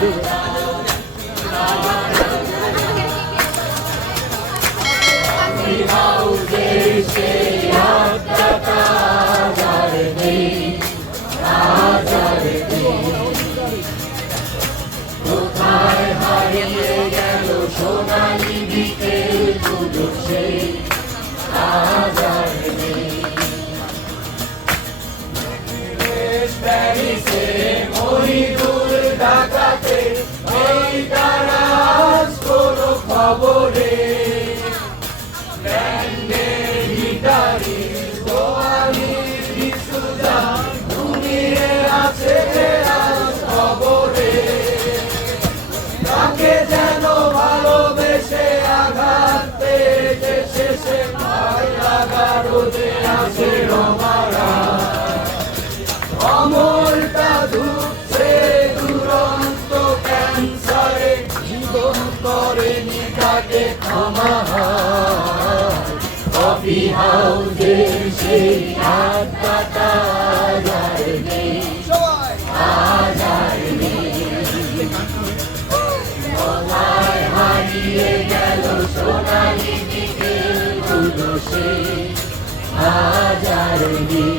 Paris, Paris, Paris. কোনো খবরে। ব্যান্ডের গিটারি বিশুদা ঘুমিয়ে আছে খবরে। তাকে যেন ভালোবেসে আঘাত পেয়েছে শেষে রোদে আছে। তাকে ক্ষমা কফি হাউসের সেই আড্ডাটা হাজার নেই হারিয়ে গেল সোনালি দিকে গুলো নেই